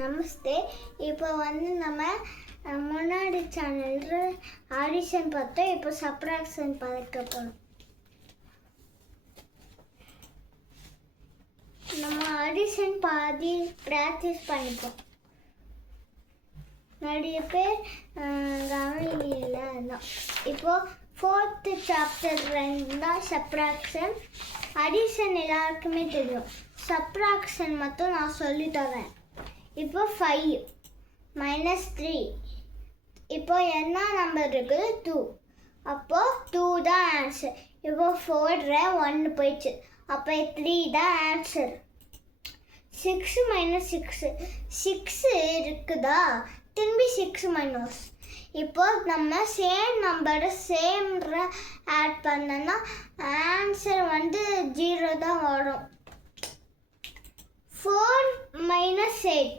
நமஸ்தே. இப்போ நம்ம முன்னாடி சேனலில் ஆடிஷன் பார்த்தோம். இப்போ சப்ராக்ஷன் பார்க்க போகிறோம். நம்ம ஆடிஷன் பாதி ப்ராக்டிஸ் பண்ணிப்போம். நிறைய பேர் கவனியில் தான். இப்போது 4th சாப்டர் தான் சப்ராக்ஷன். அடிஷன் எல்லாருக்குமே தெரியும். சப்ராக்ஷன் மட்டும் நான் சொல்லித்தரேன். இப்போ 5 - 3. இப்போ என்ன நம்பர் இருக்குது? 2. அப்போது 2 தான் ஆன்சர். இப்போ 4 1 போயிடுச்சு. அப்போ 3 தான் ஆன்சர். 6 - 6 இருக்குதா? திரும்பி 6 - இப்போ நம்ம சேம் நம்பரை சேம் ஆட் பண்ணோன்னா ஆன்சர் 0 தான் வரும். 4 - 8.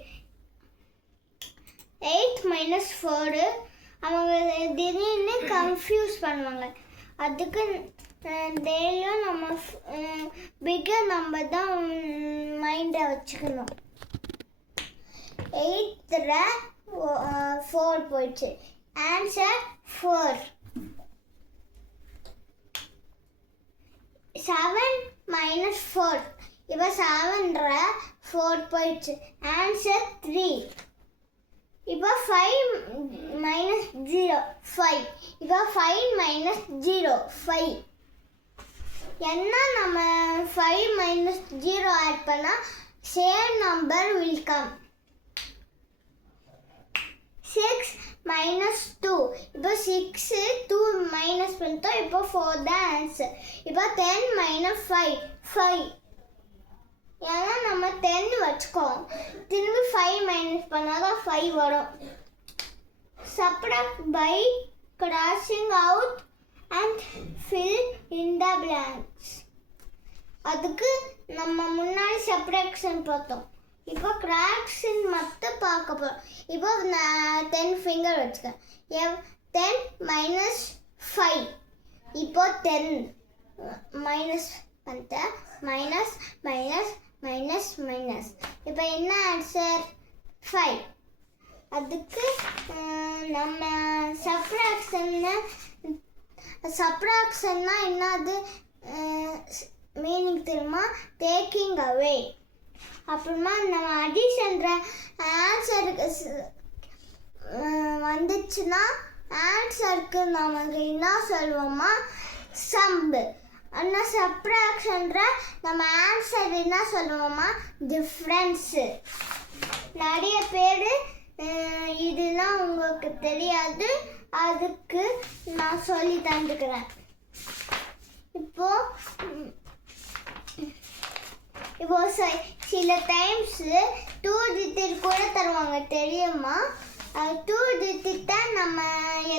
8 - 4 அவங்க திடீர்னு கன்ஃபியூஸ் பண்ணுவாங்க. அதுக்கு டெய்லியும் நம்ம பிக்கர் நம்பர் தான் மைண்டை வச்சுக்கணும். 8ல் 4 போயிடுச்சு. ஆன்சர் 4. 7 - 4. இப்போ 7ல் 4 போயிடுச்சு. ஆன்சர் 3. இப்போ 5 - 0 5. இப்போ 5 - 0 5. என்ன நம்ம 5 - 0 ஆட் பண்ணால் சேம் நம்பர் வில் கம். 6 - 2. இப்போ 6 2 மைனஸ் பண்ணிட்டோம். இப்போ 4 தான் ஆன்சர். இப்போ 10 - 5 5. ஏன்னா நம்ம 10 வச்சுக்கோம். திரும்பி 5 மைனஸ் பண்ணால் தான் 5 வரும். Subtract by crossing out and fill in the blanks. அதுக்கு நம்ம முன்னாடி சப்ராக்ஷன் பார்த்தோம். இப்போ கிராக்ஷன் மட்டும் பார்க்க போகிறோம். இப்போ நான் 10 ஃபிங்கர் வச்சுக்கேன். 10 - 5. இப்போ 10 மைனஸ் பண்ணிட்டேன். Minus minus minus minus. இப்போ என்ன ஆன்சர்? 5. அதுக்கு நம்ம சப்ராக்ஷன்னா என்னது மீனிங் தெரியுமா? Taking away. அப்புறமா நம்ம அடிஷன்ற ஆன்சருக்கு வந்துச்சுன்னா ஆன்சருக்கு நமக்கு என்ன சொல்லுவோமா? சம்பு. ஆனால் சப்ராக்ஷன்ற நம்ம ஆன்சர் என்ன சொல்லுவோமா? டிஃப்ரென்ஸு. நிறைய பேர் இதெல்லாம் உங்களுக்கு தெரியாது. அதுக்கு நான் சொல்லி தந்துக்கிறேன். இப்போ சில டைம்ஸு 2 டிஜிட் கூட தருவாங்க, தெரியுமா? 2 டிஜிட் தான் நம்ம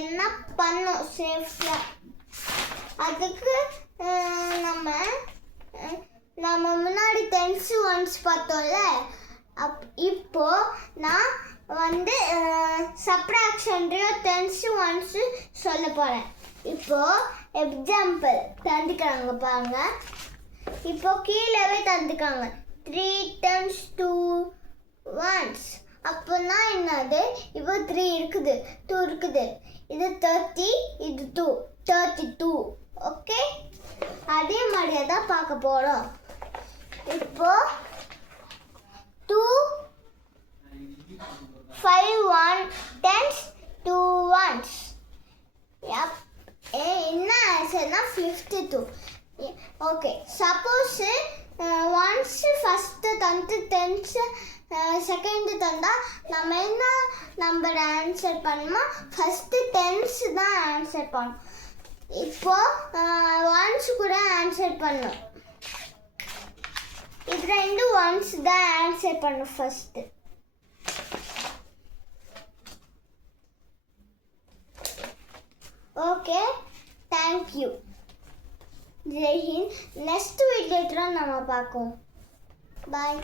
என்ன பண்ணோம் சேஃப்டியாக. அதுக்கு நம்ம முன்னாடி 10s 1s பார்த்தோம்ல. இப்போ நான் சப்ராக்ஷன்றையோ 10s 1s சொல்ல போகிறேன். இப்போ எக்ஸாம்பிள் தந்துக்கிறாங்க பாருங்க. இப்போ கீழவே தந்துக்காங்க 3 times 2 1s. அப்போனா என்னது? இப்போ 3 இருக்குது, 2 இருக்குது. இது 30, இது 2 32. ஓகே, அதே மாதிரியே தான் பார்க்க போகிறோம். இப்போ 2 5 1 10s 2 1s. என்ன ஆன்சர்னா 52. ஓகே, சப்போஸ் 1s ஃபஸ்ட்டு தந்து 10s செகண்டு தந்தால் நம்ம என்ன நம்பர் ஆன்சர் பண்ணணுமா? ஃபஸ்ட்டு 10s தான் ஆன்சர் பண்ணணும். இப்போது 1s கூட ஆன்சர் பண்ணணும். இது 2 1s தான் ஆன்சர் பண்ணணும் first. Okay, thank you. Jai Hind. Next வீடியோவில் நம்ம பார்ப்போம். பாய்.